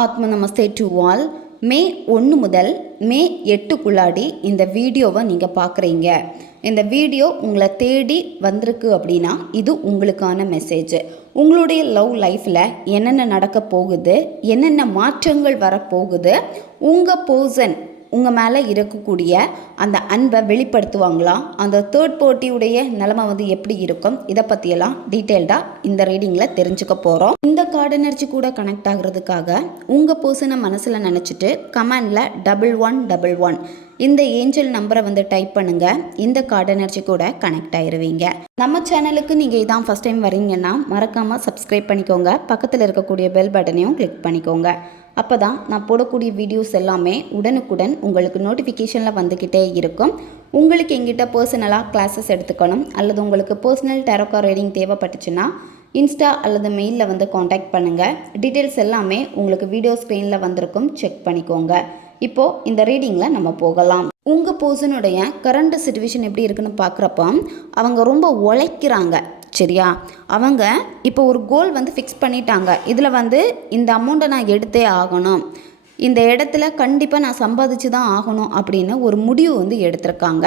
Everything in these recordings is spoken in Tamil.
ஆத்ம நமஸ்தே டு ஆல். மே 1 முதல் மே 8க்குள்ளாடி இந்த வீடியோவை நீங்கள் பார்க்குறீங்க. இந்த வீடியோ உங்களை தேடி வந்திருக்கு அப்படின்னா இது உங்களுக்கான மெசேஜ். உங்களுடைய லவ் லைஃப்பில் என்னென்ன நடக்க போகுது, என்னென்ன மாற்றங்கள் வரப்போகுது, உங்கள் பர்சன் உங்கள் மேலே இருக்கக்கூடிய அந்த அன்பை வெளிப்படுத்துவாங்களா, அந்த தேர்ட் பார்ட்டியுடைய நிலைமை எப்படி இருக்கும், இதை பற்றியெல்லாம் டீட்டெயில்டாக இந்த ரீடிங்கில் தெரிஞ்சுக்க போகிறோம். இந்த கார்டு எனர்ஜி கூட கனெக்ட் ஆகிறதுக்காக உங்கள் பர்சனை மனசில் நினச்சிட்டு கமெண்டில் 1111 இந்த ஏஞ்சல் நம்பரை டைப் பண்ணுங்கள். இந்த கார்டு எனர்ஜி கூட கனெக்ட் ஆகிருவீங்க. நம்ம சேனலுக்கு நீங்கள் இதான் ஃபஸ்ட் டைம் வரீங்கன்னா மறக்காமல் சப்ஸ்கிரைப் பண்ணிக்கோங்க. பக்கத்தில் இருக்கக்கூடிய பெல் பட்டனையும் கிளிக் பண்ணிக்கோங்க. அப்போ தான் நான் போடக்கூடிய வீடியோஸ் எல்லாமே உடனுக்குடன் உங்களுக்கு நோட்டிஃபிகேஷனில் வந்துக்கிட்டே இருக்கும். உங்களுக்கு எங்கிட்ட பர்சனலாக கிளாஸஸ் எடுத்துக்கணும் அல்லது உங்களுக்கு பர்சனல் டேரோக்கா ரீடிங் தேவைப்பட்டுச்சுன்னா இன்ஸ்டா அல்லது மெயிலில் காண்டாக்ட் பண்ணுங்கள். டீட்டெயில்ஸ் எல்லாமே உங்களுக்கு வீடியோ ஸ்க்ரீனில் வந்திருக்கும், செக் பண்ணிக்கோங்க. இப்போது இந்த ரீடிங்கில் நம்ம போகலாம். உங்கள் பர்சனுடைய கரண்ட் சிச்சுவேஷன் எப்படி இருக்குன்னு பார்க்குறப்போ அவங்க ரொம்ப உழைக்கிறாங்க, சரியா? அவங்க இப்போ ஒரு கோல் ஃபிக்ஸ் பண்ணிட்டாங்க. இதில் இந்த அமௌண்ட்டை நான் எடுத்தே ஆகணும், இந்த இடத்துல கண்டிப்பாக நான் சம்பாதிச்சு தான் ஆகணும் அப்படின்னு ஒரு முடிவு எடுத்திருக்காங்க.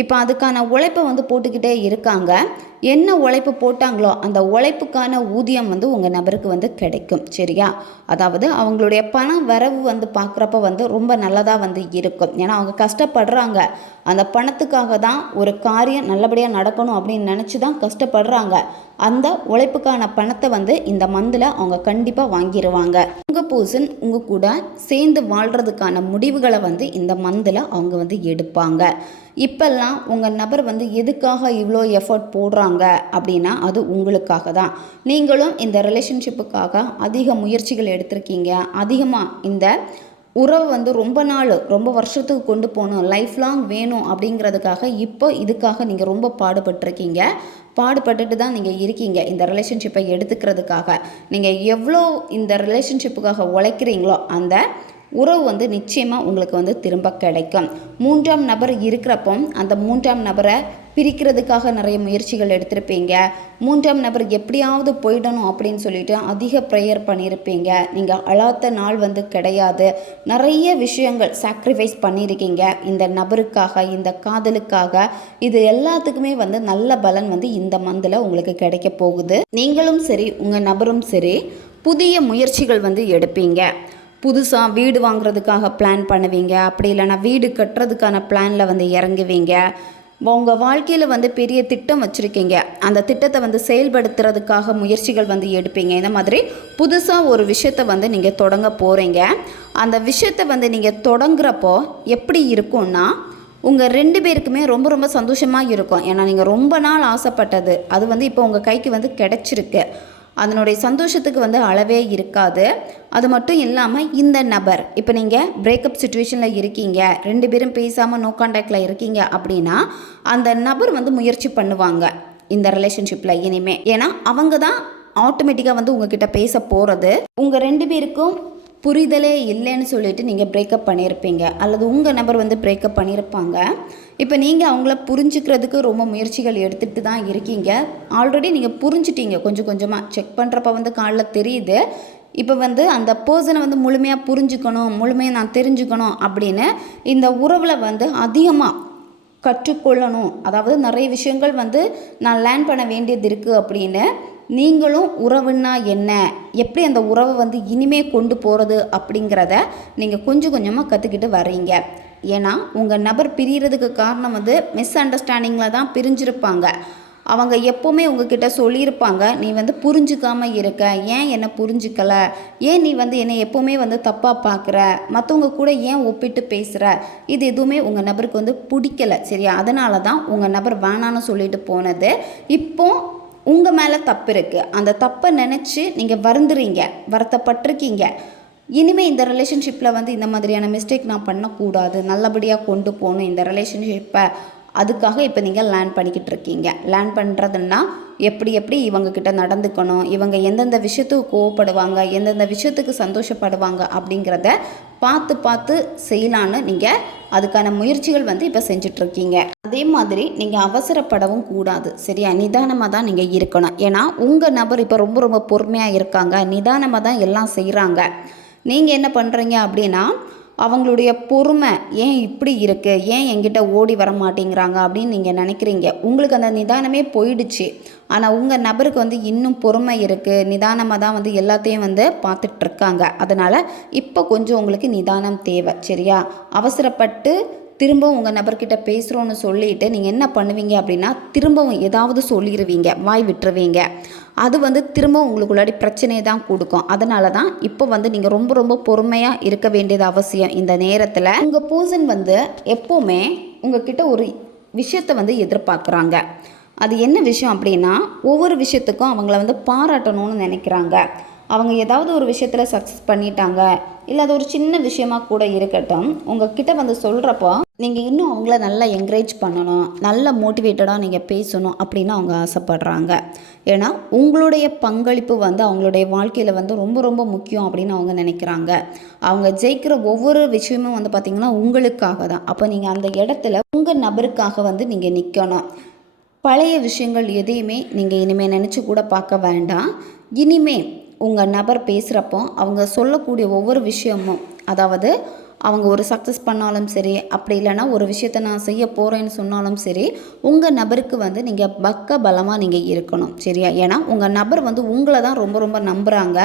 இப்போ அதுக்கான உழைப்பை போட்டுக்கிட்டே இருக்காங்க. என்ன உழைப்பு போட்டாங்களோ அந்த உழைப்புக்கான ஊதியம் உங்கள் நபருக்கு கிடைக்கும், சரியா? அதாவது அவங்களுடைய பண வரவு பார்க்குறப்ப ரொம்ப நல்லதாக இருக்கும். ஏன்னா அவங்க கஷ்டப்படுறாங்க. அந்த பணத்துக்காக தான் ஒரு காரியம் நல்லபடியாக நடக்கணும் அப்படின்னு நினச்சி தான் கஷ்டப்படுறாங்க. அந்த உழைப்புக்கான பணத்தை இந்த மந்தில் அவங்க கண்டிப்பாக வாங்கிடுவாங்க. உங்கள் பர்சன் உங்கள் கூட சேர்ந்து வாழ்கிறதுக்கான முடிவுகளை இந்த மந்தில் அவங்க எடுப்பாங்க. இப்போல்லாம் உங்கள் நபர் எதுக்காக இவ்வளோ எஃபர்ட் போடுறாங்க அப்படின்னா அது உங்களுக்காக தான். நீங்களும் இந்த ரிலேஷன்ஷிப்புக்காக அதிக முயற்சிகள் எடுத்திருக்கீங்க. அதிகமாக இந்த உறவு ரொம்ப நாள், ரொம்ப வருஷத்துக்கு கொண்டு போகணும், லைஃப் லாங் வேணும் அப்படிங்கிறதுக்காக இப்போ இதுக்காக நீங்கள் ரொம்ப பாடுபட்டிருக்கீங்க. பாடுபட்டுட்டு தான் நீங்கள் இருக்கீங்க. இந்த ரிலேஷன்ஷிப்பை எடுத்துக்கிறதுக்காக நீங்கள் எவ்வளோ இந்த ரிலேஷன்ஷிப்புக்காக உழைக்கிறீங்களோ அந்த உறவு நிச்சயமாக உங்களுக்கு திரும்ப கிடைக்கும். 3ஆம் நபர் இருக்கிறப்போ அந்த 3ஆம் நபரை பிரிக்கிறதுக்காக நிறைய முயற்சிகள் எடுத்திருப்பீங்க. 3ஆம் நபர் எப்படியாவது போயிடணும் அப்படின்னு சொல்லிட்டு அதிக ப்ரேயர் பண்ணியிருப்பீங்க. நீங்கள் அழாத்த நாள் கிடையாது. நிறைய விஷயங்கள் சாக்ரிஃபைஸ் பண்ணியிருக்கீங்க இந்த நபருக்காக, இந்த காதலுக்காக. இது எல்லாத்துக்குமே நல்ல பலன் இந்த மந்தில் உங்களுக்கு கிடைக்க போகுது. நீங்களும் சரி உங்கள் நபரும் சரி புதிய முயற்சிகள் எடுப்பீங்க. புதுசாக வீடு வாங்குறதுக்காக பிளான் பண்ணுவீங்க. அப்படி இல்லைனா வீடு கட்டுறதுக்கான பிளானில் இறங்குவீங்க. உங்கள் வாழ்க்கையில் பெரிய திட்டம் வச்சுருக்கீங்க. அந்த திட்டத்தை செயல்படுத்துறதுக்காக முயற்சிகள் எடுப்பீங்க. இந்த மாதிரி புதுசாக ஒரு விஷயத்தை நீங்கள் தொடங்க போகிறீங்க. அந்த விஷயத்தை நீங்கள் தொடங்குறப்போ எப்படி இருக்கும்னா உங்கள் 2 பேருக்குமே ரொம்ப ரொம்ப சந்தோஷமாக இருக்கும். ஏன்னா நீங்கள் ரொம்ப நாள் ஆசைப்பட்டது அது இப்போ உங்கள் கைக்கு கிடச்சிருக்கு. அதனுடைய சந்தோஷத்துக்கு அளவே இருக்காது. அது மட்டும் இல்லாமல் இந்த நபர் இப்போ நீங்கள் பிரேக்கப் சுச்சுவேஷனில் இருக்கீங்க, 2 பேரும் பேசாமல் நோ கான்டாக்டில் இருக்கீங்க அப்படின்னா அந்த நபர் முயற்சி பண்ணுவாங்க இந்த ரிலேஷன்ஷிப்பில் இனிமே. ஏன்னா அவங்க தான் ஆட்டோமேட்டிக்காக உங்ககிட்ட பேச போகிறது. உங்கள் 2 பேருக்கும் புரிதலே இல்லைன்னு சொல்லிட்டு நீங்கள் பிரேக்கப் பண்ணியிருப்பீங்க அல்லது உங்கள் நபர் பிரேக்கப் பண்ணியிருப்பாங்க. இப்போ நீங்கள் அவங்கள புரிஞ்சுக்கிறதுக்கு ரொம்ப முயற்சிகள் எடுத்துகிட்டு தான் இருக்கீங்க. ஆல்ரெடி நீங்கள் புரிஞ்சிட்டீங்க. கொஞ்சம் கொஞ்சமாக செக் பண்ணுறப்ப காலில் தெரியுது. இப்போ அந்த பர்சனை முழுமையாக புரிஞ்சுக்கணும், முழுமையாக நான் தெரிஞ்சுக்கணும் அப்படின்னு இந்த உறவில் அதிகமாக கற்றுக்கொள்ளணும். அதாவது நிறைய விஷயங்கள் நான் லேர்ன் பண்ண வேண்டியது இருக்குது அப்படின்னு நீங்களும் உறவுன்னா என்ன, எப்படி அந்த உறவை இனிமே கொண்டு போகிறது அப்படிங்கிறத நீங்கள் கொஞ்சம் கொஞ்சமாக கற்றுக்கிட்டு வர்றீங்க. ஏன்னா உங்கள் நபர் பிரியறதுக்கு காரணம் மிஸ் அண்டர்ஸ்டாண்டிங்கில் தான் பிரிஞ்சிருப்பாங்க. அவங்க எப்போவுமே உங்ககிட்ட சொல்லியிருப்பாங்க, நீ புரிஞ்சுக்காமல் இருக்க, ஏன் என்னை புரிஞ்சுக்கலை, ஏன் நீ என்னை எப்போவுமே தப்பாக பார்க்குற, மற்றவங்க கூட ஏன் ஒப்பிட்டு பேசுகிற, இது எதுவுமே உங்கள் நபருக்கு பிடிக்கலை, சரியா? அதனால தான் உங்கள் நபர் வேணான்னு சொல்லிட்டு போனது. இப்போ உங்கள் மேலே தப்பு இருக்குது. அந்த தப்பை நினச்சி நீங்கள் வருந்துறீங்க, வருத்தப்பட்டிருக்கீங்க. இனிமேல் இந்த ரிலேஷன்ஷிப்பில் இந்த மாதிரியான மிஸ்டேக் நான் பண்ணக்கூடாது, நல்லபடியாக கொண்டு போகணும் இந்த ரிலேஷன்ஷிப்பை. அதுக்காக இப்போ நீங்கள் லேர்ன் பண்ணிக்கிட்டு இருக்கீங்க. லேர்ன் பண்ணுறதுன்னா எப்படி எப்படி இவங்கக்கிட்ட நடந்துக்கணும், இவங்க எந்தெந்த விஷயத்துக்கு கோவப்படுவாங்க, எந்தெந்த விஷயத்துக்கு சந்தோஷப்படுவாங்க அப்படிங்கிறத பார்த்து பார்த்து செய்யலான்னு நீங்கள் அதுக்கான முயற்சிகள் இப்போ செஞ்சிட்ருக்கீங்க. அதே மாதிரி நீங்கள் அவசரப்படவும் கூடாது, சரியா? நிதானமாக தான் நீங்கள் இருக்கணும். ஏன்னா உங்கள் நபர் இப்போ ரொம்ப ரொம்ப பொறுமையாக இருக்காங்க, நிதானமாக தான் எல்லாம் செய்கிறாங்க. நீங்கள் என்ன பண்ணுறீங்க அப்படின்னா அவங்களுடைய பொறுமை ஏன் இப்படி இருக்குது, ஏன் என்கிட்ட ஓடி வர மாட்டேங்கிறாங்க அப்படின்னு நீங்கள் நினைக்கிறீங்க. உங்களுக்கு அந்த நிதானமே போயிடுச்சு. ஆனால் உங்கள் நபருக்கு வந்து இன்னும் பொறுமை இருக்குது, நிதானமாக தான் வந்து எல்லாத்தையும் வந்து பார்த்துட்ருக்காங்க. அதனால் இப்போ கொஞ்சம் உங்களுக்கு நிதானம் தேவை. சரியா? அவசரப்பட்டு திரும்பவும் உங்கள் நபர்கிட்ட பேசுகிறோன்னு சொல்லிவிட்டு நீங்கள் என்ன பண்ணுவீங்க அப்படின்னா திரும்பவும் ஏதாவது சொல்லிடுவீங்க, வாய் விட்டுருவீங்க. அது வந்து திரும்ப உங்களுக்குள்ளாடி பிரச்சனையை தான் கொடுக்கும். அதனால தான் இப்போ வந்து நீங்கள் ரொம்ப ரொம்ப பொறுமையாக இருக்க வேண்டியது அவசியம். இந்த நேரத்தில் உங்கள் பர்சன் வந்து எப்போவுமே உங்ககிட்ட ஒரு விஷயத்தை வந்து எதிர்பார்க்குறாங்க. அது என்ன விஷயம் அப்படின்னா ஒவ்வொரு விஷயத்துக்கும் அவங்கள வந்து பாராட்டணும்னு நினைக்கிறாங்க. அவங்க ஏதாவது ஒரு விஷயத்தில் சக்ஸஸ் பண்ணிட்டாங்க, இல்லை அது ஒரு சின்ன விஷயமா கூட இருக்கட்டும், உங்ககிட்ட வந்து சொல்கிறப்போ நீங்கள் இன்னும் அவங்கள நல்லா என்கரேஜ் பண்ணணும், நல்ல மோட்டிவேட்டடாக நீங்கள் பேசணும் அப்படின்னு அவங்க ஆசைப்படுறாங்க. ஏன்னா உங்களுடைய பங்களிப்பு வந்து அவங்களுடைய வாழ்க்கையில் வந்து ரொம்ப ரொம்ப முக்கியம் அப்படின்னு அவங்க நினைக்கிறாங்க. அவங்க ஜெயிக்கிற ஒவ்வொரு விஷயமும் வந்து பார்த்திங்கன்னா உங்களுக்காக தான். அப்போ நீங்கள் அந்த இடத்துல உங்கள் நபருக்காக வந்து நீங்கள் நிற்கணும். பழைய விஷயங்கள் எதையுமே நீங்கள் இனிமேல் நினச்சி கூட பார்க்க வேண்டாம். இனிமேல் உங்கள் நபர் பேசுகிறப்போ அவங்க சொல்லக்கூடிய ஒவ்வொரு விஷயமும், அதாவது அவங்க ஒரு சக்ஸஸ் பண்ணாலும் சரி, அப்படி இல்லைன்னா ஒரு விஷயத்தை நான் செய்ய போகிறேன்னு சொன்னாலும் சரி, உங்கள் நபருக்கு வந்து நீங்கள் பக்க பலமாக நீங்கள் இருக்கணும். சரியா? ஏன்னா உங்கள் நபர் வந்து உங்களை தான் ரொம்ப ரொம்ப நம்புகிறாங்க.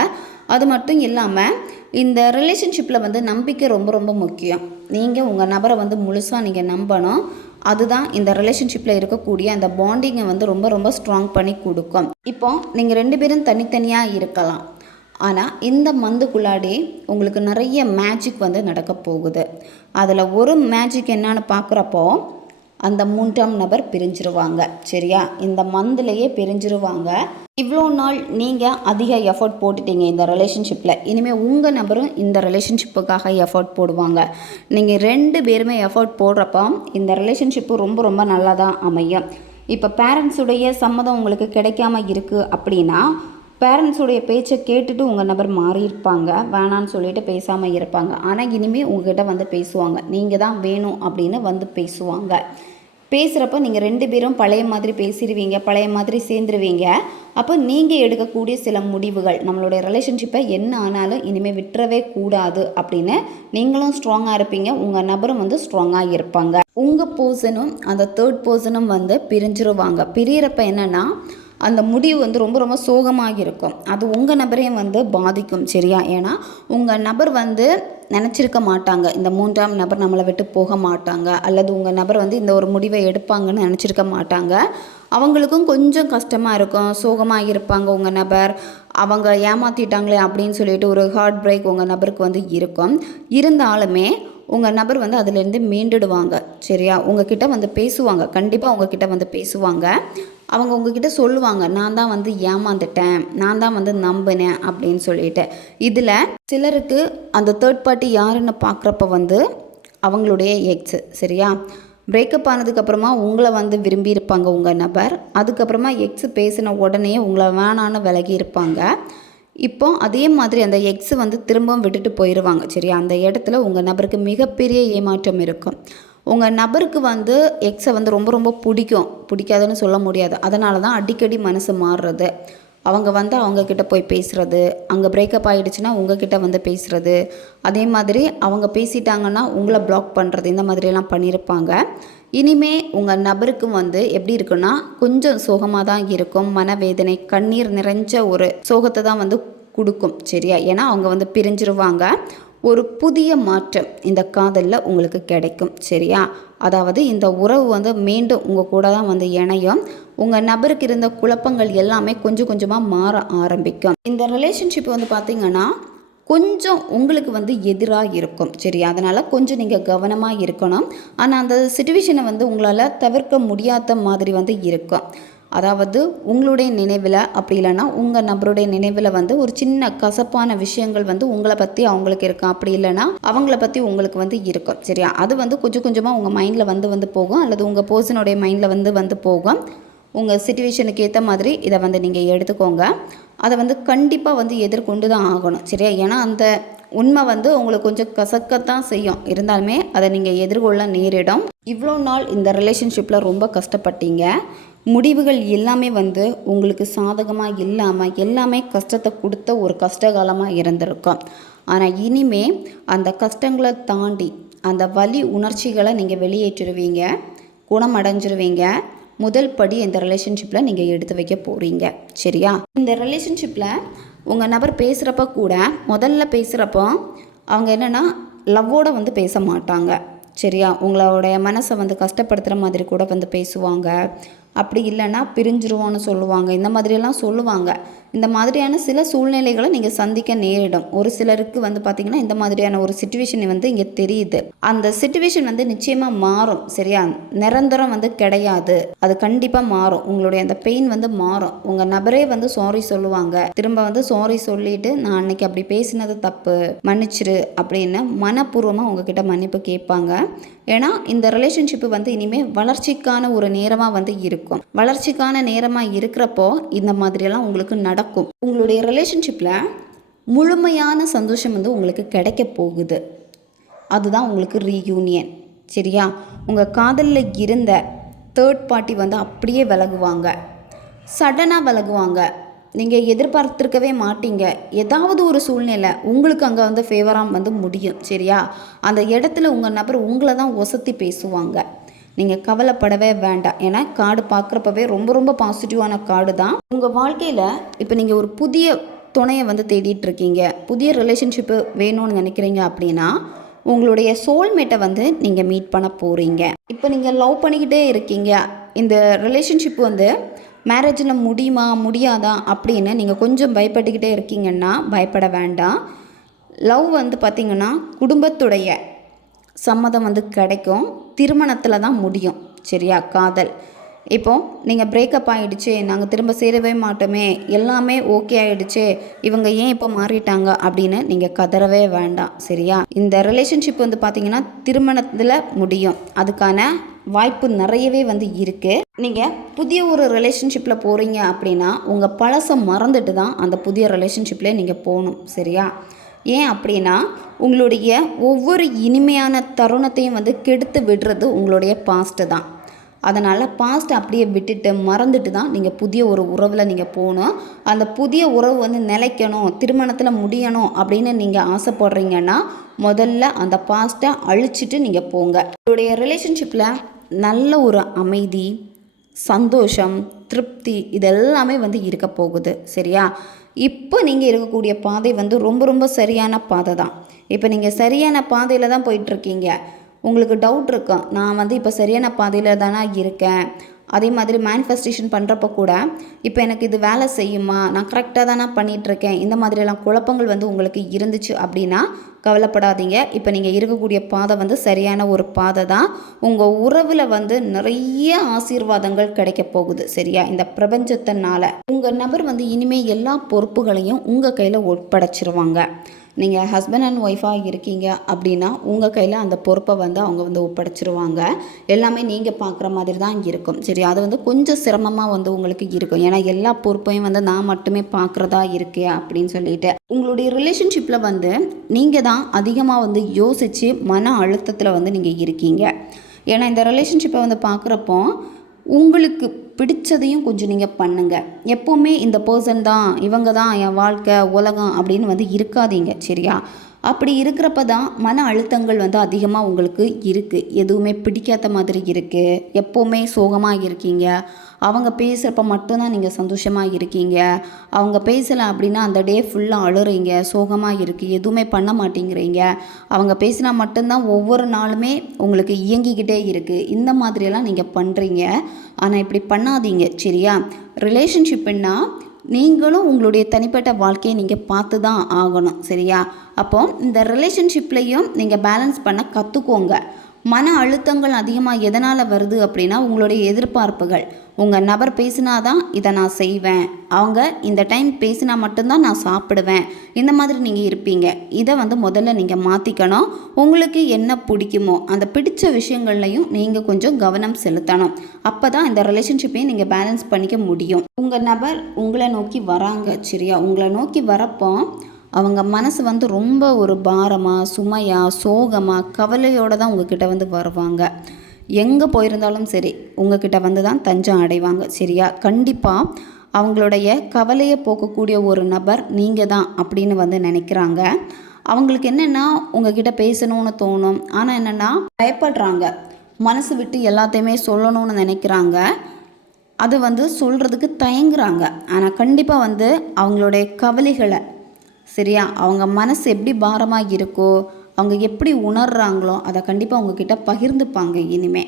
அது மட்டும் இல்லாமல் இந்த ரிலேஷன்ஷிப்பில் வந்து நம்பிக்கை ரொம்ப ரொம்ப முக்கியம். நீங்கள் உங்கள் நபரை வந்து முழுசாக நீங்கள் நம்பணும். அதுதான் இந்த ரிலேஷன்ஷிப்பில் இருக்கக்கூடிய அந்த பாண்டிங்கை வந்து ரொம்ப ரொம்ப ஸ்ட்ராங் பண்ணி கொடுக்கும். இப்போ நீங்கள் 2 பேரும் தனித்தனியாக இருக்கலாம், ஆனால் இந்த மந்துக்குள்ளாடி உங்களுக்கு நிறைய மேஜிக் வந்து நடக்க போகுது. அதில் ஒரு மேஜிக் என்னன்னு பார்க்குறப்போ அந்த 3ஆம் நபர் பிரிஞ்சிருவாங்க. சரியா? இந்த மந்த்லேயே பிரிஞ்சிருவாங்க. இவ்வளோ நாள் நீங்கள் அதிக எஃபர்ட் போட்டுட்டீங்க இந்த ரிலேஷன்ஷிப்பில், இனிமேல் உங்கள் நபரும் இந்த ரிலேஷன்ஷிப்புக்காக எஃபர்ட் போடுவாங்க. நீங்கள் 2 பேருமே எஃபர்ட் போடுறப்போ இந்த ரிலேஷன்ஷிப்பு ரொம்ப ரொம்ப நல்லா தான் அமையும். இப்போ பேரண்ட்ஸுடைய சம்மதம் உங்களுக்கு கிடைக்காம இருக்குது அப்படின்னா பேரண்ட்ஸுடைய பேச்சை கேட்டுட்டு உங்கள் நபர் மாறியிருப்பாங்க, வேணான்னு சொல்லிட்டு பேசாமல் இருப்பாங்க. ஆனால் இனிமேல் உங்ககிட்ட வந்து பேசுவாங்க, நீங்கள் தான் வேணும் அப்படின்னு வந்து பேசுவாங்க. பேசுகிறப்ப நீங்கள் 2 பேரும் பழைய மாதிரி பேசிடுவீங்க, பழைய மாதிரி சேர்ந்துருவீங்க. அப்போ நீங்கள் எடுக்கக்கூடிய சில முடிவுகள், நம்மளுடைய ரிலேஷன்ஷிப்பை என்ன ஆனாலும் இனிமேல் விட்டுறவே கூடாது அப்படின்னு நீங்களும் ஸ்ட்ராங்காக இருப்பீங்க, உங்கள் நபரும் வந்து ஸ்ட்ராங்காக இருப்பாங்க. உங்கள் பர்சனும் அந்த 3rd பர்சனும் வந்து பிரிஞ்சிருவாங்க. பிரியறப்ப என்னென்னா அந்த முடிவு வந்து ரொம்ப ரொம்ப சோகமாக இருக்கும். அது உங்கள் நபரையும் வந்து பாதிக்கும். சரியா? ஏன்னா உங்கள் நபர் வந்து நினச்சிருக்க மாட்டாங்க இந்த 3ஆம் நபர் நம்மளை விட்டு போக மாட்டாங்க, அல்லது உங்கள் நபர் வந்து இந்த ஒரு முடிவை எடுப்பாங்கன்னு நினச்சிருக்க மாட்டாங்க. அவங்களுக்கும் கொஞ்சம் கஷ்டமாக இருக்கும், சோகமாக இருப்பாங்க. உங்கள் நபர் அவங்க ஏமாற்றிட்டாங்களே அப்படின்னு சொல்லிட்டு ஒரு ஹார்ட் பிரேக் உங்கள் நபருக்கு வந்து இருக்கும். இருந்தாலுமே உங்கள் நபர் வந்து அதிலேருந்து மீண்டுடுவாங்க. சரியா? உங்ககிட்ட வந்து பேசுவாங்க, கண்டிப்பாக உங்ககிட்ட வந்து பேசுவாங்க. அவங்க உங்ககிட்ட சொல்லுவாங்க, நான் தான் வந்து ஏமாந்துட்டேன், நான் தான் வந்து நம்பினேன் அப்படின்னு சொல்லிட்டு. இதில் சிலருக்கு அந்த 3rd பார்ட்டி யாருன்னு பார்க்குறப்ப வந்து அவங்களுடைய எக்ஸு. சரியா? பிரேக்கப் ஆனதுக்கப்புறமா உங்களை வந்து விரும்பியிருப்பாங்க உங்கள் நபர். அதுக்கப்புறமா எக்ஸு பேசின உடனே உங்களை வேணான்னு விலகி இருப்பாங்க. இப்போ அதே மாதிரி அந்த எக்ஸு வந்து திரும்பவும் விட்டுட்டு போயிடுவாங்க. சரியா? அந்த இடத்துல உங்கள் நபருக்கு மிகப்பெரிய ஏமாற்றம் இருக்கும். உங்கள் நபருக்கு வந்து எக்ஸை வந்து ரொம்ப ரொம்ப பிடிக்காதுன்னு சொல்ல முடியாது. அதனால தான் அடிக்கடி மனசு மாறுறது. அவங்க வந்து அவங்கக்கிட்ட போய் பேசுகிறது, அங்கே பிரேக்கப் ஆகிடுச்சுன்னா உங்ககிட்ட வந்து பேசுகிறது, அதே மாதிரி அவங்க பேசிட்டாங்கன்னா உங்களை பிளாக் பண்ணுறது, இந்த மாதிரியெல்லாம் பண்ணியிருப்பாங்க. இனிமே உங்கள் நபருக்கும் வந்து எப்படி இருக்குன்னா கொஞ்சம் சோகமாக தான் இருக்கும், மனவேதனை, கண்ணீர் நிறைஞ்ச ஒரு சோகத்தை தான் வந்து கொடுக்கும். சரியா? ஏன்னா அவங்க வந்து பிரிஞ்சிருவாங்க. ஒரு புதிய மாற்றம் இந்த காதலில் உங்களுக்கு கிடைக்கும். சரியா? அதாவது இந்த உறவு வந்து மீண்டும் உங்கள் கூட தான் வந்து இணையும். உங்கள் நபருக்கு இருந்த குழப்பங்கள் எல்லாமே கொஞ்சம் கொஞ்சமாக மாற ஆரம்பிக்கும். இந்த ரிலேஷன்ஷிப் வந்து பார்த்திங்கன்னா கொஞ்சம் உங்களுக்கு வந்து எதிராக இருக்கும். சரியா? அதனால் கொஞ்சம் நீங்கள் கவனமாக இருக்கணும். ஆனால் அந்த சிச்சுவேஷனை வந்து உங்களால் தவிர்க்க முடியாத மாதிரி வந்து இருக்கும். அதாவது உங்களுடைய நினைவில் அப்படி இல்லைன்னா உங்கள் நபருடைய நினைவில் வந்து ஒரு சின்ன கசப்பான விஷயங்கள் வந்து உங்களை பற்றி அவங்களுக்கு இருக்கும், அப்படி இல்லைன்னா அவங்கள பற்றி உங்களுக்கு வந்து இருக்கும். சரியா? அது வந்து கொஞ்சம் கொஞ்சமாக உங்கள் மைண்டில் வந்து போகும், அல்லது உங்கள் பர்சனுடைய மைண்டில் வந்து போகும். உங்கள் சிச்சுவேஷனுக்கு ஏற்ற மாதிரி இதை வந்து நீங்கள் எடுத்துக்கோங்க. அதை வந்து கண்டிப்பாக வந்து எதிர்கொண்டு தான் ஆகணும். சரியா? ஏன்னா அந்த உண்மை வந்து உங்களுக்கு கொஞ்சம் கசக்கத்தான் செய்யும், இருந்தாலுமே அதை நீங்கள் எதிர்கொள்ள நேரிடும். இவ்வளோ நாள் இந்த ரிலேஷன்ஷிப்பில் ரொம்ப கஷ்டப்பட்டீங்க. முடிவுகள் எல்லாமே வந்து உங்களுக்கு சாதகமாக இல்லாமல் எல்லாமே கஷ்டத்தை கொடுத்த ஒரு கஷ்டகாலமாக இருந்திருக்கும். ஆனால் இனிமே அந்த கஷ்டங்களை தாண்டி அந்த வலி உணர்ச்சிகளை நீங்கள் வெளியேற்றிடுவீங்க, குணமடைஞ்சிருவீங்க. முதல் படி இந்த ரிலேஷன்ஷிப்பில் நீங்கள் எடுத்து வைக்க போகிறீங்க. சரியா? இந்த ரிலேஷன்ஷிப்பில் உங்கள் நபர் பேசுகிறப்ப கூட முதல்ல பேசுகிறப்போ அவங்க என்னென்னா லவ்வோடு வந்து பேச மாட்டாங்க. சரியா? உங்களுடைய மனசை வந்து கஷ்டப்படுத்துகிற மாதிரி கூட வந்து பேசுவாங்க. அப்படி இல்லைன்னா பிரிஞ்சிருவோன்னு சொல்லுவாங்க. இந்த மாதிரியெல்லாம் சொல்லுவாங்க. இந்த மாதிரியான சில சூழ்நிலைகளை நீங்கள் சந்திக்க நேரிடும். ஒரு சிலருக்கு வந்து பார்த்திங்கன்னா இந்த மாதிரியான ஒரு சிச்சுவேஷன் வந்து இங்கே தெரியுது. அந்த சிச்சுவேஷன் வந்து நிச்சயமாக மாறும். சரியா? நிரந்தரம் வந்து கிடையாது. அது கண்டிப்பாக மாறும். உங்களுடைய அந்த பெயின் வந்து மாறும். உங்கள் நபரே வந்து சாரி சொல்லுவாங்க. திரும்ப வந்து சாரி சொல்லிட்டு நான் அன்னைக்கு அப்படி பேசினது தப்பு, மன்னிச்சிரு அப்படின்னு மனப்பூர்வமாக உங்ககிட்ட மன்னிப்பு கேட்பாங்க. ஏன்னா இந்த ரிலேஷன்ஷிப்பு வந்து இனிமேல் வளர்ச்சிக்கான ஒரு நேரமாக வந்து இருக்கும். வளர்ச்சிக்கான நேரமாக இருக்கிறப்போ இந்த மாதிரியெல்லாம் உங்களுக்கு நடக்கும். உங்களுடைய ரிலேஷன்ஷிப்பில் முழுமையான சந்தோஷம் வந்து உங்களுக்கு கிடைக்க போகுது. அதுதான் உங்களுக்கு ரீயூனியன். சரியா? உங்கள் காதலில் இருந்த தேர்ட் பார்ட்டி வந்து அப்படியே விலகுவாங்க. சடனாக விலகுவாங்க. நீங்கள் எதிர்பார்த்துருக்கவே மாட்டீங்க. ஏதாவது ஒரு சூழ்நிலை உங்களுக்கு அங்கே வந்து ஃபேவராக வந்து முடியும். சரியா? அந்த இடத்துல உங்கள் நபர் உங்களை தான் ஒசத்தி பேசுவாங்க. நீங்கள் கவலைப்படவே வேண்டாம். ஏன்னா கார்டு பார்க்குறப்பவே ரொம்ப ரொம்ப பாசிட்டிவான கார்டு தான். உங்கள் வாழ்க்கையில் இப்போ நீங்கள் ஒரு புதிய துணையை வந்து தேடிட்டு இருக்கீங்க, புதிய ரிலேஷன்ஷிப்பு வேணும்னு நினைக்கிறீங்க அப்படின்னா உங்களுடைய சோல்மேட்டை வந்து நீங்கள் மீட் பண்ண போகிறீங்க. இப்போ நீங்கள் லவ் பண்ணிக்கிட்டே இருக்கீங்க, இந்த ரிலேஷன்ஷிப் வந்து மேரேஜில் முடியுமா முடியாதா அப்படின்னு நீங்கள் கொஞ்சம் பயப்பட்டுக்கிட்டே இருக்கீங்கன்னா பயப்பட வேண்டாம். லவ் வந்து பார்த்திங்கன்னா குடும்பத்துடைய சம்மதம் வந்து கிடைக்கும். திருமணத்தில் தான் முடியும். சரியா? காதல் இப்போது நீங்கள் பிரேக்கப் ஆகிடுச்சு, நாங்கள் திரும்ப சேரவே மாட்டோமே, எல்லாமே ஓகே ஆகிடுச்சு, இவங்க ஏன் இப்போ மாறிட்டாங்க அப்படின்னு நீங்கள் கதறவே வேண்டாம். சரியா? இந்த ரிலேஷன்ஷிப் வந்து பார்த்திங்கன்னா திருமணத்தில் முடியும். அதுக்கான வாய்ப்பு நிறையவே வந்து இருக்குது. நீங்கள் புதிய ஒரு ரிலேஷன்ஷிப்பில் போகிறீங்க அப்படின்னா உங்கள் பழசை மறந்துட்டு தான் அந்த புதிய ரிலேஷன்ஷிப்லேயே நீங்கள் போகணும். சரியா? ஏன் அப்படின்னா உங்களுடைய ஒவ்வொரு இனிமையான தருணத்தையும் வந்து கெடுத்து விடுறது உங்களுடைய பாஸ்ட்டு தான். அதனால் பாஸ்ட்டை அப்படியே விட்டுட்டு மறந்துட்டு தான் நீங்கள் புதிய ஒரு உறவில் நீங்கள் போகணும். அந்த புதிய உறவு வந்து நிலைக்கணும், திருமணத்தில் முடியணும் அப்படின்னு நீங்கள் ஆசைப்படுறீங்கன்னா முதல்ல அந்த பாஸ்ட்டை அழிச்சிட்டு நீங்கள் போங்க. உங்களுடைய ரிலேஷன்ஷிப்பில் நல்ல ஒரு அமைதி, சந்தோஷம், திருப்தி இதெல்லாமே வந்து இருக்க போகுது. சரியா? இப்போ நீங்கள் இருக்கக்கூடிய பாதை வந்து ரொம்ப ரொம்ப சரியான பாதை தான். இப்போ நீங்கள் சரியான பாதையில் தான் போயிட்டுருக்கீங்க. உங்களுக்கு டவுட் இருக்கும், நான் வந்து இப்போ சரியான பாதையில் தானே இருக்கேன், அதே மாதிரி மேனிஃபெஸ்டேஷன் பண்ணுறப்ப கூட இப்போ எனக்கு இது வேலை செய்யுமா, நான் கரெக்டாக தானே பண்ணிகிட்ருக்கேன், இந்த மாதிரியெல்லாம் குழப்பங்கள் வந்து உங்களுக்கு இருந்துச்சு அப்படின்னா கவலைப்படாதீங்க. இப்போ நீங்கள் இருக்கக்கூடிய பாதை வந்து சரியான ஒரு பாதை தான். உங்கள் உறவில் வந்து நிறைய ஆசீர்வாதங்கள் கிடைக்க போகுது. சரியா? இந்த பிரபஞ்சத்தினால உங்கள் நபர் வந்து இனிமேல் எல்லா பொறுப்புகளையும் உங்கள் கையில் ஒப்படைச்சிருவாங்க. நீங்கள் ஹஸ்பண்ட் அண்ட் ஒய்ஃபாக இருக்கீங்க அப்படின்னா உங்கள் கையில் அந்த பொறுப்பை வந்து அவங்க வந்து ஒப்படைச்சிருவாங்க. எல்லாமே நீங்கள் பார்க்குற மாதிரி தான் இருக்கும். சரி? அது வந்து கொஞ்சம் சிரமமாக வந்து உங்களுக்கு இருக்கும். ஏன்னா எல்லா பொறுப்பையும் வந்து நான் மட்டுமே பார்க்குறதா இருக்கே அப்படின்னு சொல்லிட்டு உங்களுடைய ரிலேஷன்ஷிப்பில் வந்து நீங்கள் தான் அதிகமாக வந்து யோசித்து மன அழுத்தத்தில் வந்து நீங்கள் இருக்கீங்க. ஏன்னா இந்த ரிலேஷன்ஷிப்பை வந்து பார்க்குறப்போ உங்களுக்கு பிடிச்சதையும் கொஞ்சம் நீங்கள் பண்ணுங்கள். எப்போவுமே இந்த பர்சன் தான், இவங்க தான் என் வாழ்க்கை உலகம் அப்படின்னு வந்து இருக்காதீங்க. சரியா? அப்படி இருக்கிறப்ப தான் மன அழுத்தங்கள் வந்து அதிகமாக உங்களுக்கு இருக்குது. எதுவுமே பிடிக்காத மாதிரி இருக்குது, எப்போவுமே சோகமாக இருக்கீங்க, அவங்க பேசுகிறப்ப மட்டும்தான் நீங்கள் சந்தோஷமாக இருக்கீங்க, அவங்க பேசலை அப்படின்னா அந்த டே ஃபுல்லாக அழுறீங்க, சோகமாக இருக்குது, எதுவுமே பண்ண மாட்டேங்கிறீங்க, அவங்க பேசினா மட்டும்தான் ஒவ்வொரு நாளுமே உங்களுக்கு இயங்கிக்கிட்டே இருக்குது. இந்த மாதிரியெல்லாம் நீங்கள் பண்ணுறீங்க. ஆனால் இப்படி பண்ணாதீங்க. சரியா? ரிலேஷன்ஷிப்புன்னா நீங்களும் உங்களுடைய தனிப்பட்ட வாழ்க்கையை நீங்கள் பார்த்து தான் ஆகணும். சரியா? அப்போது இந்த ரிலேஷன்ஷிப்லேயும் நீங்கள் பேலன்ஸ் பண்ண கற்றுக்கோங்க. மன அழுத்தங்கள் அதிகமாக எதனால் வருது அப்படின்னா உங்களுடைய எதிர்பார்ப்புகள். உங்கள் நபர் பேசினாதான் இதை நான் செய்வேன், அவங்க இந்த டைம் பேசினா மட்டும்தான் நான் சாப்பிடுவேன், இந்த மாதிரி நீங்கள் இருப்பீங்க. இதை வந்து முதல்ல நீங்கள் மாற்றிக்கணும். உங்களுக்கு என்ன பிடிக்குமோ அந்த பிடிச்ச விஷயங்கள்லையும் நீங்கள் கொஞ்சம் கவனம் செலுத்தணும். அப்போ தான் இந்த ரிலேஷன்ஷிப்பையும் நீங்கள் பேலன்ஸ் பண்ணிக்க முடியும். உங்கள் நபர் உங்களை நோக்கி வராங்க. சரியா? உங்களை நோக்கி வரப்போ அவங்க மனசு வந்து ரொம்ப ஒரு பாரமாக, சுமையாக, சோகமாக, கவலையோடு தான் உங்ககிட்ட வந்து வருவாங்க. எங்கே போயிருந்தாலும் சரி உங்ககிட்ட வந்து தான் தஞ்சம் அடைவாங்க. சரியா? கண்டிப்பாக அவங்களுடைய கவலையை போக்கக்கூடிய ஒரு நபர் நீங்கள் தான் அப்படின்னு வந்து நினைக்கிறாங்க. அவங்களுக்கு என்னென்னா உங்ககிட்ட பேசணும்னு தோணும், ஆனால் என்னென்னா பயப்படுறாங்க, மனசு விட்டு எல்லாத்தையுமே சொல்லணும்னு நினைக்கிறாங்க, அது வந்து சொல்கிறதுக்கு தயங்குறாங்க. ஆனால் கண்டிப்பாக வந்து அவங்களுடைய கவலைகளை சரியா, அவங்க மனசு எப்படி பாரமாக இருக்கோ, அவங்க எப்படி உணர்கிறாங்களோ அதை கண்டிப்பாக உங்ககிட்ட பகிர்ந்துப்பாங்க இனிமே.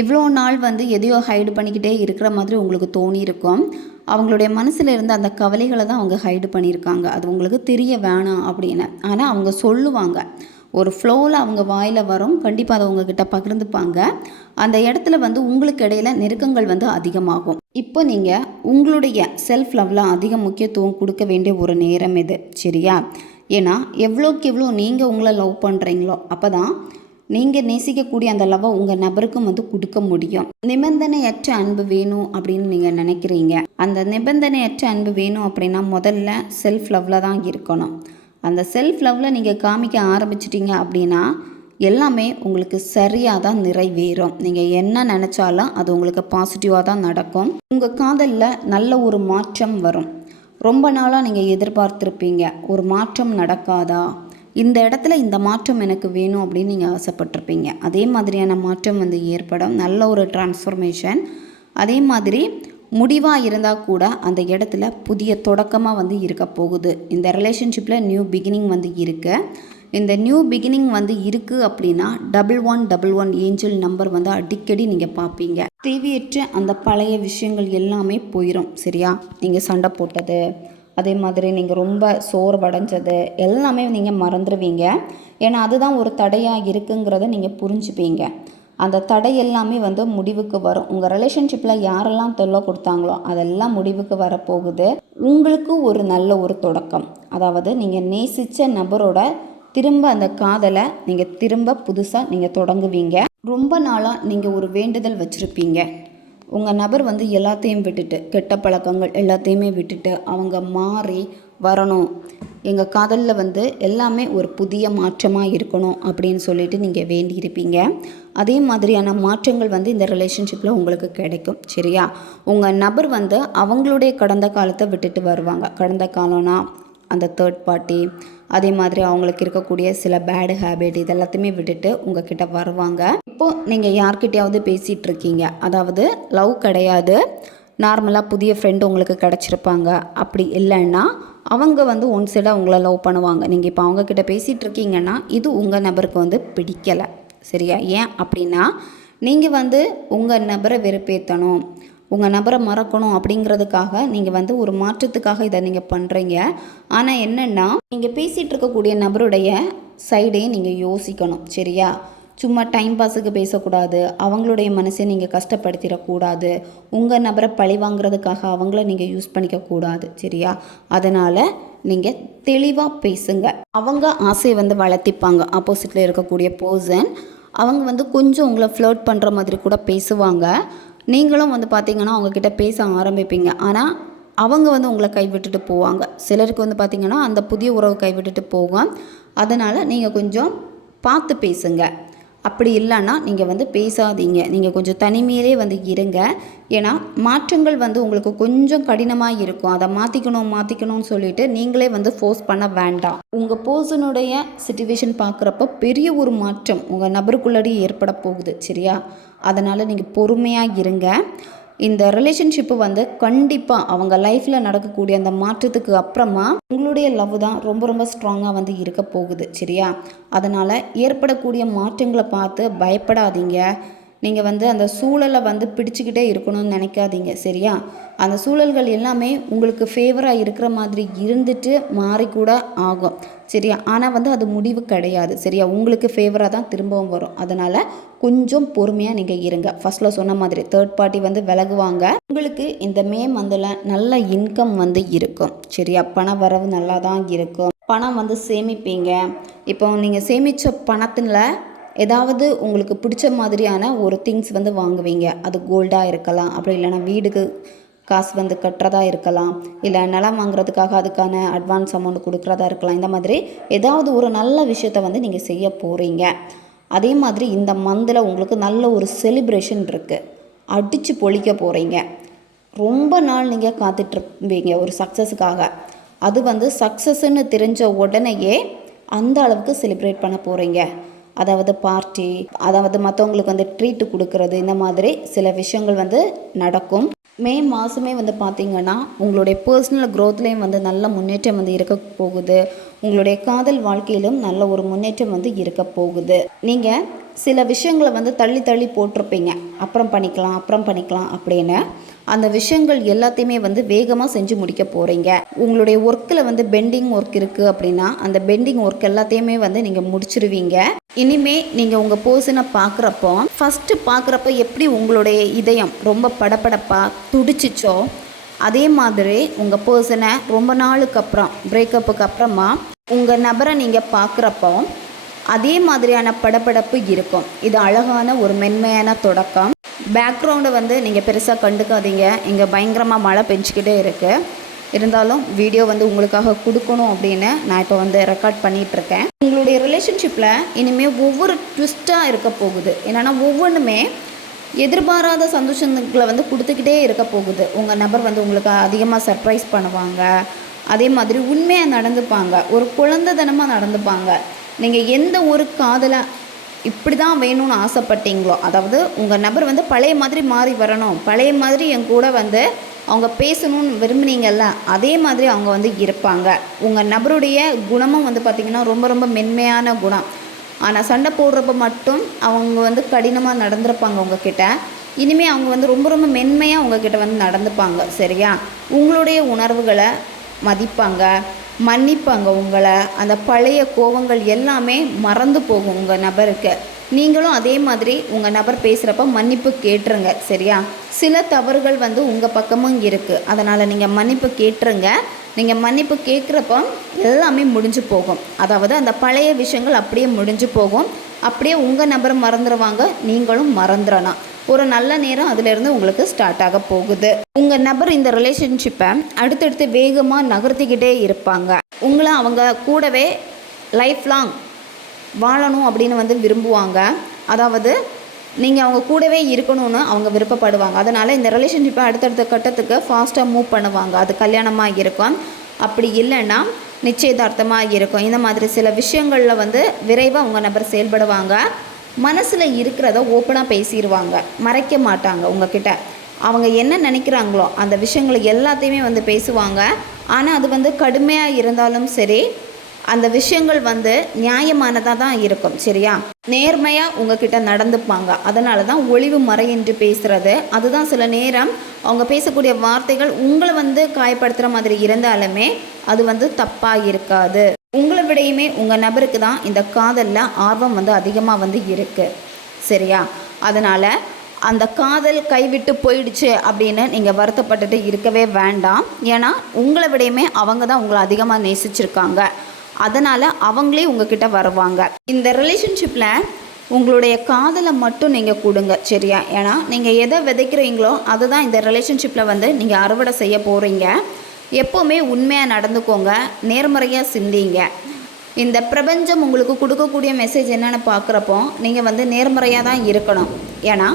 இவ்வளோ நாள் வந்து எதையோ ஹைடு பண்ணிக்கிட்டே இருக்கிற மாதிரி உங்களுக்கு தோணியிருக்கும். அவங்களுடைய மனசில் இருந்த அந்த கவலைகளை தான் அவங்க ஹைடு பண்ணியிருக்காங்க, அது உங்களுக்கு தெரிய வேணாம் அப்படின்னு. ஆனால் அவங்க சொல்லுவாங்க, ஒரு ஃப்ளோவில் அவங்க வாயில் வரும், கண்டிப்பாக அதை உங்ககிட்ட பகிர்ந்துப்பாங்க. அந்த இடத்துல வந்து உங்களுக்கு இடையில நெருக்கங்கள் வந்து அதிகமாகும். இப்போ நீங்கள் உங்களுடைய செல்ஃப் லவ்வில் அதிக முக்கியத்துவம் கொடுக்க வேண்டிய ஒரு நேரம் இது, சரியா? ஏன்னா எவ்வளோக்கு எவ்வளோ நீங்கள் உங்களை லவ் பண்ணுறீங்களோ அப்போ தான் நீங்கள் நேசிக்கக்கூடிய அந்த லவ்வை உங்கள் நபருக்கும் வந்து கொடுக்க முடியும். நிபந்தனையற்ற அன்பு வேணும் அப்படின்னு நீங்கள் நினைக்கிறீங்க. அந்த நிபந்தனையற்ற அன்பு வேணும் அப்படின்னா முதல்ல செல்ஃப் லவ்வில் தான் இருக்கணும். அந்த செல்ஃப் லவ்வில் நீங்கள் காமிக்க ஆரம்பிச்சிட்டிங்க அப்படின்னா எல்லாமே உங்களுக்கு சரியாக தான் நிறைவேறும். நீங்கள் என்ன நினச்சாலும் அது உங்களுக்கு பாசிட்டிவாக தான் நடக்கும். உங்கள் காதலில் நல்ல ஒரு மாற்றம் வரும். ரொம்ப நாளாக நீங்கள் எதிர்பார்த்துருப்பீங்க, ஒரு மாற்றம் நடக்காதா, இந்த இடத்துல இந்த மாற்றம் எனக்கு வேணும் அப்படின்னு நீங்கள் ஆசைப்பட்டிருப்பீங்க. அதே மாதிரியான மாற்றம் வந்து ஏற்படும், நல்ல ஒரு டிரான்ஸ்ஃபர்மேஷன். அதே மாதிரி முடிவாக இருந்தால் கூட அந்த இடத்துல புதிய தொடக்கமாக வந்து இருக்க போகுது. இந்த ரிலேஷன்ஷிப்பில் நியூ பிகினிங் வந்து இருக்குது. இந்த நியூ பிகினிங் வந்து இருக்குது அப்படின்னா 1111 ஏஞ்சல் நம்பர் வந்து அடிக்கடி நீங்கள் பார்ப்பீங்க. தேவையற்ற அந்த பழைய விஷயங்கள் எல்லாமே போயிடும், சரியா? நீங்கள் சண்டை போட்டது, அதே மாதிரி நீங்கள் ரொம்ப சோர்வடைஞ்சது எல்லாமே நீங்கள் மறந்துடுவீங்க. ஏன்னா அதுதான் ஒரு தடையாக இருக்குங்கிறத நீங்கள் புரிஞ்சுப்பீங்க. அந்த தடை எல்லாமே வந்து முடிவுக்கு வரும். உங்கள் ரிலேஷன்ஷிப்பில் யாரெல்லாம் தொல்லை கொடுத்தாங்களோ அதெல்லாம் முடிவுக்கு வரப்போகுது. உங்களுக்கு ஒரு நல்ல ஒரு தொடக்கம், அதாவது நீங்கள் நேசித்த நபரோட திரும்ப அந்த காதலை நீங்கள் திரும்ப புதுசாக நீங்கள் தொடங்குவீங்க. ரொம்ப நாளாக நீங்கள் ஒரு வேண்டுதல் வச்சுருப்பீங்க, உங்கள் நபர் வந்து எல்லாத்தையும் விட்டுட்டு, கெட்ட பழக்கங்கள் எல்லாத்தையுமே விட்டுட்டு அவங்க மாறி வரணும், எங்கள் காதலில் வந்து எல்லாமே ஒரு புதிய மாற்றமாக இருக்கணும் அப்படின்னு சொல்லிட்டு நீங்கள் வேண்டியிருப்பீங்க. அதே மாதிரியான மாற்றங்கள் வந்து இந்த ரிலேஷன்ஷிப்பில் உங்களுக்கு கிடைக்கும், சரியா? உங்கள் நபர் வந்து அவங்களுடைய கடந்த காலத்தை விட்டுட்டு வருவாங்க. கடந்த காலம்னா அந்த தேர்ட் பார்ட்டி, அதே மாதிரி அவங்களுக்கு இருக்கக்கூடிய சில பேடு ஹேபிட் இதெல்லாத்தையுமே விட்டுட்டு உங்ககிட்ட வருவாங்க. இப்போது நீங்கள் யார்கிட்டையாவது பேசிகிட்டு இருக்கீங்க, அதாவது லவ் கிடையாது, நார்மலாக புதிய ஃப்ரெண்டு உங்களுக்கு கிடச்சிருப்பாங்க. அப்படி இல்லைன்னா அவங்க வந்து ஒன் சைடாக உங்களை லவ் பண்ணுவாங்க. நீங்கள் இப்போ அவங்கக்கிட்ட பேசிகிட்டு இருக்கீங்கன்னா இது உங்கள் நபருக்கு வந்து பிடிக்கலை, சரியா? ஏன் அப்படின்னா நீங்கள் வந்து உங்கள் நபரை வெறுப்பேற்றணும், உங்கள் நபரை மறக்கணும் அப்படிங்கிறதுக்காக நீங்கள் வந்து ஒரு மாற்றத்துக்காக இதை நீங்கள் பண்ணுறீங்க. ஆனால் என்னென்னா நீங்கள் பேசிகிட்டு இருக்கக்கூடிய நபருடைய சைடையும் நீங்கள் யோசிக்கணும், சரியா? சும்மா டைம் பாஸுக்கு பேசக்கூடாது, அவங்களுடைய மனசை நீங்கள் கஷ்டப்படுத்திடக்கூடாது, உங்கள் நபரை பழி வாங்குறதுக்காக அவங்கள நீங்கள் யூஸ் பண்ணிக்கக்கூடாது, சரியா? அதனால் நீங்கள் தெளிவாக பேசுங்க. அவங்க ஆசையை வந்து வளர்த்திப்பாங்க. ஆப்போசிட்டில் இருக்கக்கூடிய பர்சன் அவங்க வந்து கொஞ்சம் உங்களை ஃப்ளர்ட் பண்ணுற மாதிரி கூட பேசுவாங்க. நீங்களும் வந்து பார்த்திங்கன்னா அவங்கக்கிட்ட பேச ஆரம்பிப்பீங்க. ஆனால் அவங்க வந்து உங்களை கைவிட்டுட்டு போவாங்க. சிலருக்கு வந்து பார்த்திங்கன்னா அந்த புதிய உறவு கைவிட்டுட்டு போகும். அதனால் நீங்கள் கொஞ்சம் பார்த்து பேசுங்க. அப்படி இல்லைன்னா நீங்கள் வந்து பேசாதீங்க, நீங்கள் கொஞ்சம் தனிமையிலே வந்து இருங்க. ஏன்னா மாற்றங்கள் வந்து உங்களுக்கு கொஞ்சம் கடினமாக இருக்கும். அதை மாற்றிக்கணும்னு சொல்லிட்டு நீங்களே வந்து ஃபோர்ஸ் பண்ண வேண்டாம். உங்கள் பர்சனுடைய சிச்சுவேஷன் பார்க்குறப்போ பெரிய ஒரு மாற்றம் உங்கள் நபருக்குள்ளே ஏற்பட போகுது, சரியா? அதனால் நீங்கள் பொறுமையாக இருங்க. இந்த ரிலேஷன்ஷிப்பு வந்து கண்டிப்பாக அவங்க லைஃப்பில் நடக்கக்கூடிய அந்த மாற்றத்துக்கு அப்புறமா உங்களுடைய லவ் தான் ரொம்ப ரொம்ப ஸ்ட்ராங்காக வந்து இருக்க போகுது, சரியா? அதனால் ஏற்படக்கூடிய மாற்றங்களை பார்த்து பயப்படாதீங்க. நீங்கள் வந்து அந்த சூழலை வந்து பிடிச்சிக்கிட்டே இருக்கணும்னு நினைக்காதீங்க, சரியா? அந்த சூழல்கள் எல்லாமே உங்களுக்கு ஃபேவராக இருக்கிற மாதிரி இருந்துட்டு மாறிக்கூட ஆகும், சரியா? ஆனால் வந்து அது முடிவு கிடையாது, சரியா? உங்களுக்கு ஃபேவராக தான் திரும்பவும் வரும். அதனால் கொஞ்சம் பொறுமையாக நீங்கள் இருங்க. ஃபர்ஸ்ட்டில் சொன்ன மாதிரி தேர்ட் பார்ட்டி வந்து விலகுவாங்க. உங்களுக்கு இந்த மே மந்தில் நல்ல இன்கம் வந்து இருக்கும், சரியா? பண வரவு நல்லா தான் இருக்கும். பணம் வந்து சேமிப்பீங்க. இப்போ நீங்கள் சேமித்த பணத்தில் ஏதாவது உங்களுக்கு பிடிச்ச மாதிரியான ஒரு திங்ஸ் வந்து வாங்குவீங்க. அது கோல்டாக இருக்கலாம், அப்படி இல்லைனா வீடுக்கு காசு வந்து கட்டுறதா இருக்கலாம், இல்லை நிலம் வாங்குறதுக்காக அதுக்கான அட்வான்ஸ் அமௌண்ட் கொடுக்குறதா இருக்கலாம். இந்த மாதிரி ஏதாவது ஒரு நல்ல விஷயத்தை வந்து நீங்கள் செய்ய போகிறீங்க. அதே மாதிரி இந்த மந்தில் உங்களுக்கு நல்ல ஒரு செலிப்ரேஷன் இருக்குது, அடித்து பொழிக்க போகிறீங்க. ரொம்ப நாள் நீங்கள் காத்துட்ருப்பீங்க ஒரு சக்ஸஸுக்காக. அது வந்து சக்ஸஸ்ன்னு தெரிஞ்ச உடனேயே அந்த அளவுக்கு செலிப்ரேட் பண்ண போகிறீங்க. அதாவது பார்ட்டி, அதாவது மற்றவங்களுக்கு வந்து ட்ரீட்டு கொடுக்கறது, இந்த மாதிரி சில விஷயங்கள் வந்து நடக்கும். மே மாதமே வந்து பார்த்திங்கன்னா உங்களுடைய பர்சனல் க்ரோத்லேயும் வந்து நல்ல முன்னேற்றம் வந்து இருக்க போகுது. உங்களுடைய காதல் வாழ்க்கையிலும் நல்ல ஒரு முன்னேற்றம் வந்து இருக்க போகுது. நீங்கள் சில விஷயங்களை வந்து தள்ளி தள்ளி போட்டிருப்பீங்க, அப்புறம் பண்ணிக்கலாம் அப்படின்னு. அந்த விஷயங்கள் எல்லாத்தையுமே வந்து வேகமாக செஞ்சு முடிக்க போகிறீங்க. உங்களுடைய ஒர்க்கில் வந்து பெண்டிங் ஒர்க் இருக்குது அப்படின்னா அந்த பெண்டிங் ஒர்க் எல்லாத்தையுமே வந்து நீங்கள் முடிச்சிருவீங்க. இனிமே நீங்கள் உங்கள் பர்சனை பார்க்குறப்போ, ஃபஸ்ட்டு பார்க்குறப்போ எப்படி உங்களுடைய இதயம் ரொம்ப படபடப்பாக துடிச்சிச்சோ, அதே மாதிரி உங்கள் பர்சனை ரொம்ப நாளுக்கு அப்புறம், பிரேக்கப்புக்கு அப்புறமா உங்கள் நபரை நீங்கள் பார்க்குறப்போ அதே மாதிரியான படபடப்பு இருக்கும். இது அழகான ஒரு மென்மையான தொடக்கம். பேக்ரவுண்டை வந்து நீங்கள் பெருசாக கண்டுக்காதீங்க. இங்கே பயங்கரமாக மழை பெஞ்சிக்கிட்டே இருக்குது. இருந்தாலும் வீடியோ வந்து உங்களுக்காக கொடுக்கணும் அப்படின்னு நான் இப்போ வந்து ரெக்கார்ட் பண்ணிகிட்ருக்கேன். உங்களுடைய ரிலேஷன்ஷிப்பில் இனிமேல் ஒவ்வொரு ட்விஸ்ட்டாக இருக்க போகுது. என்னென்னா ஒவ்வொன்றுமே எதிர்பாராத சந்தோஷங்களை வந்து கொடுத்துக்கிட்டே இருக்க போகுது. உங்கள் நபர் வந்து உங்களுக்கு அதிகமாக சர்ப்ரைஸ் பண்ணுவாங்க. அதே மாதிரி உண்மையாக நடந்துப்பாங்க. ஒரு குழந்தைத்தனமாக நடந்துப்பாங்க. நீங்கள் எந்த ஒரு காதலை இப்படி தான் வேணும்னு ஆசைப்பட்டீங்களோ, அதாவது உங்கள் நபர் வந்து பழைய மாதிரி மாறி வரணும், பழைய மாதிரி என் கூட வந்து அவங்க பேசணும்னு விரும்புனீங்கல்ல, அதே மாதிரி அவங்க வந்து இருப்பாங்க. உங்கள் நபருடைய குணமும் வந்து பார்த்திங்கன்னா ரொம்ப ரொம்ப மென்மையான குணம். ஆனால் சண்டை போடுறப்ப மட்டும் அவங்க வந்து கடினமாக நடந்துருப்பாங்க உங்ககிட்ட. இனிமேல் அவங்க வந்து ரொம்ப ரொம்ப மென்மையாக உங்ககிட்ட வந்து நடந்துப்பாங்க. சரியா? உங்களுடைய உணர்வுகளை மதிப்பாங்க, மன்னிப்பாங்க உங்களை. அந்த பழைய கோபங்கள் எல்லாமே மறந்து போகும் உங்கள் நபருக்கு. நீங்களும் அதே மாதிரி உங்கள் நபர் பேசுகிறப்ப மன்னிப்பு கேட்டுருங்க. சரியா? சில தவறுகள் வந்து உங்கள் பக்கமும் இருக்குது, அதனால் நீங்கள் மன்னிப்பு கேட்டுருங்க. நீங்கள் மன்னிப்பு கேட்குறப்ப எல்லாமே முடிஞ்சு போகும். அதாவது அந்த பழைய விஷயங்கள் அப்படியே முடிஞ்சு போகும். அப்படியே உங்கள் நபரை மறந்துடுவாங்க, நீங்களும் மறந்துடணும். ஒரு நல்ல நேரம் அதிலிருந்து உங்களுக்கு ஸ்டார்ட் ஆக போகுது. உங்கள் நபர் இந்த ரிலேஷன்ஷிப்பை அடுத்தடுத்து வேகமாக நகர்த்திக்கிட்டே இருப்பாங்க. உங்களை அவங்க கூடவே லைஃப் லாங் வாழணும் அப்படின்னு வந்து விரும்புவாங்க. அதாவது நீங்கள் அவங்க கூடவே இருக்கணும்னு அவங்க விருப்பப்படுவாங்க. அதனால் இந்த ரிலேஷன்ஷிப்பை அடுத்தடுத்த கட்டத்துக்கு ஃபாஸ்ட்டாக மூவ் பண்ணுவாங்க. அது கல்யாணமாக இருக்கும், அப்படி இல்லைன்னா நிச்சயதார்த்தமாக இருக்கும். இந்த மாதிரி சில விஷயங்களில் வந்து விரைவாக உங்கள் நபர் செயல்படுவாங்க. மனசில் இருக்கிறத ஓப்பனாக பேசிடுவாங்க, மறைக்க மாட்டாங்க உங்ககிட்ட. அவங்க என்ன நினைக்கிறாங்களோ அந்த விஷயங்களை எல்லாத்தையுமே வந்து பேசுவாங்க. ஆனால் அது வந்து கடுமையாக இருந்தாலும் சரி, அந்த விஷயங்கள் வந்து நியாயமானதாக தான் இருக்கும். சரியா? நேர்மையாக உங்ககிட்ட நடந்துப்பாங்க. அதனால தான் ஒளிவு மறையின்றி பேசுகிறது. அதுதான் சில நேரம் அவங்க பேசக்கூடிய வார்த்தைகள் உங்களை வந்து காயப்படுத்துகிற மாதிரி இருந்தாலுமே அது வந்து தப்பாக இருக்காது. உங்களை விடையுமே உங்கள் நபருக்கு தான் இந்த காதலில் ஆர்வம் வந்து அதிகமாக வந்து இருக்குது. சரியா? அதனால் அந்த காதல் கைவிட்டு போயிடுச்சு அப்படின்னு நீங்கள் வருத்தப்பட்டுட்டு இருக்கவே வேண்டாம். ஏன்னா உங்களை விடையுமே அவங்க தான் உங்களை அதிகமாக நேசிச்சிருக்காங்க. அதனால் அவங்களே உங்ககிட்ட வருவாங்க. இந்த ரிலேஷன்ஷிப்பில் உங்களுடைய காதலை மட்டும் நீங்கள் கொடுங்க. சரியா? ஏன்னா நீங்கள் எதை விதைக்கிறீங்களோ அதுதான் இந்த ரிலேஷன்ஷிப்பில் வந்து நீங்கள் அறுவடை செய்ய போகிறீங்க. எப்போவுமே உண்மையாக நடந்துக்கோங்க, நேர்மறையாக சிந்திங்க. இந்த பிரபஞ்சம் உங்களுக்கு கொடுக்கக்கூடிய மெசேஜ் என்னென்னு பார்க்குறப்போ நீங்கள் வந்து நேர்மறையாக தான் இருக்கணும். ஏன்னா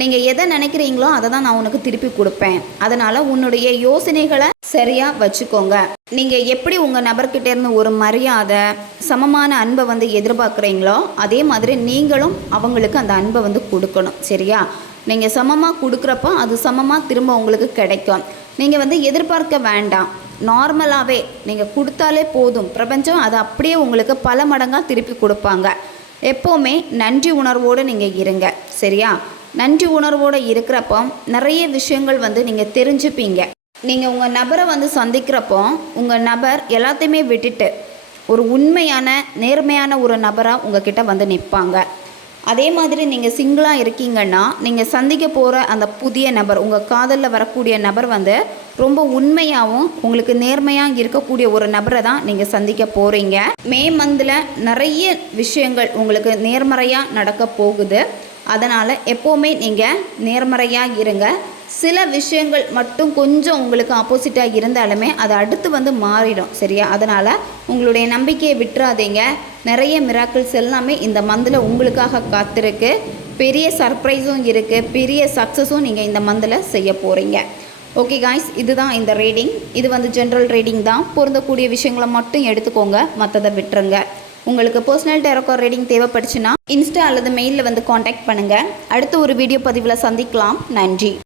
நீங்கள் எதை நினைக்கிறீங்களோ அதை தான் நான் உனக்கு திருப்பி கொடுப்பேன். அதனால் உன்னுடைய யோசனைகளை சரியாக வச்சுக்கோங்க. நீங்கள் எப்படி உங்கள் நபர்கிட்டேருந்து ஒரு மரியாதை, சமமான அன்பை வந்து எதிர்பார்க்குறீங்களோ அதே மாதிரி நீங்களும் அவங்களுக்கு அந்த அன்பை வந்து கொடுக்கணும். சரியா? நீங்கள் சமமாக கொடுக்குறப்போ அது சமமாக திரும்ப உங்களுக்கு கிடைக்கும். நீங்கள் வந்து எதிர்பார்க்க வேண்டாம், நார்மலாகவே நீங்கள் கொடுத்தாலே போதும். பிரபஞ்சம் அதை அப்படியே உங்களுக்கு பல மடங்காக திருப்பி கொடுப்பாங்க. எப்போவுமே நன்றி உணர்வோடு நீங்கள் இருங்க. சரியா? நன்றி உணர்வோடு இருக்கிறப்போ நிறைய விஷயங்கள் வந்து நீங்கள் தெரிஞ்சுப்பீங்க. நீங்கள் உங்கள் நபரை வந்து சந்திக்கிறப்போ உங்கள் நபர் எல்லாத்தையுமே விட்டுட்டு ஒரு உண்மையான நேர்மையான ஒரு நபராக உங்ககிட்ட வந்து நிற்பாங்க. அதே மாதிரி நீங்கள் சிங்கிளாக இருக்கீங்கன்னா நீங்கள் சந்திக்க போகிற அந்த புதிய நபர், உங்கள் காதலில் வரக்கூடிய நபர் வந்து ரொம்ப உண்மையாகவும் உங்களுக்கு நேர்மையாக இருக்கக்கூடிய ஒரு நபரை தான் நீங்கள் சந்திக்க போகிறீங்க. மே மந்தில் நிறைய விஷயங்கள் உங்களுக்கு நேர்மறையாக நடக்க போகுது. அதனால் எப்போவுமே நீங்கள் நேர்மறையாக இருங்க. சில விஷயங்கள் மட்டும் கொஞ்சம் உங்களுக்கு ஆப்போசிட்டாக இருந்தாலுமே அது அடுத்து வந்து மாறிடும். சரியா? அதனால் உங்களுடைய நம்பிக்கையை விட்டுறாதீங்க. நிறைய மிராக்கிள்ஸ் எல்லாமே இந்த மந்தில் உங்களுக்காக காத்திருக்கு. பெரிய சர்ப்ரைஸும் இருக்குது, பெரிய சக்ஸஸும் நீங்கள் இந்த மந்தில் செய்ய போகிறீங்க. ஓகே காய்ஸ், இதுதான் இந்த ரீடிங். இது வந்து ஜென்ரல் ரீடிங் தான். பொருந்தக்கூடிய விஷயங்களை மட்டும் எடுத்துக்கோங்க, மற்றதை விட்டுருங்க. உங்களுக்கு பர்சனல் டேரோ கார்ட் ரீடிங் தேவைப்படுச்சுன்னா இன்ஸ்டா அல்லது மெயிலில் வந்து காண்டாக்ட் பண்ணுங்கள். அடுத்த ஒரு வீடியோ பதிவில் சந்திக்கலாம். நன்றி.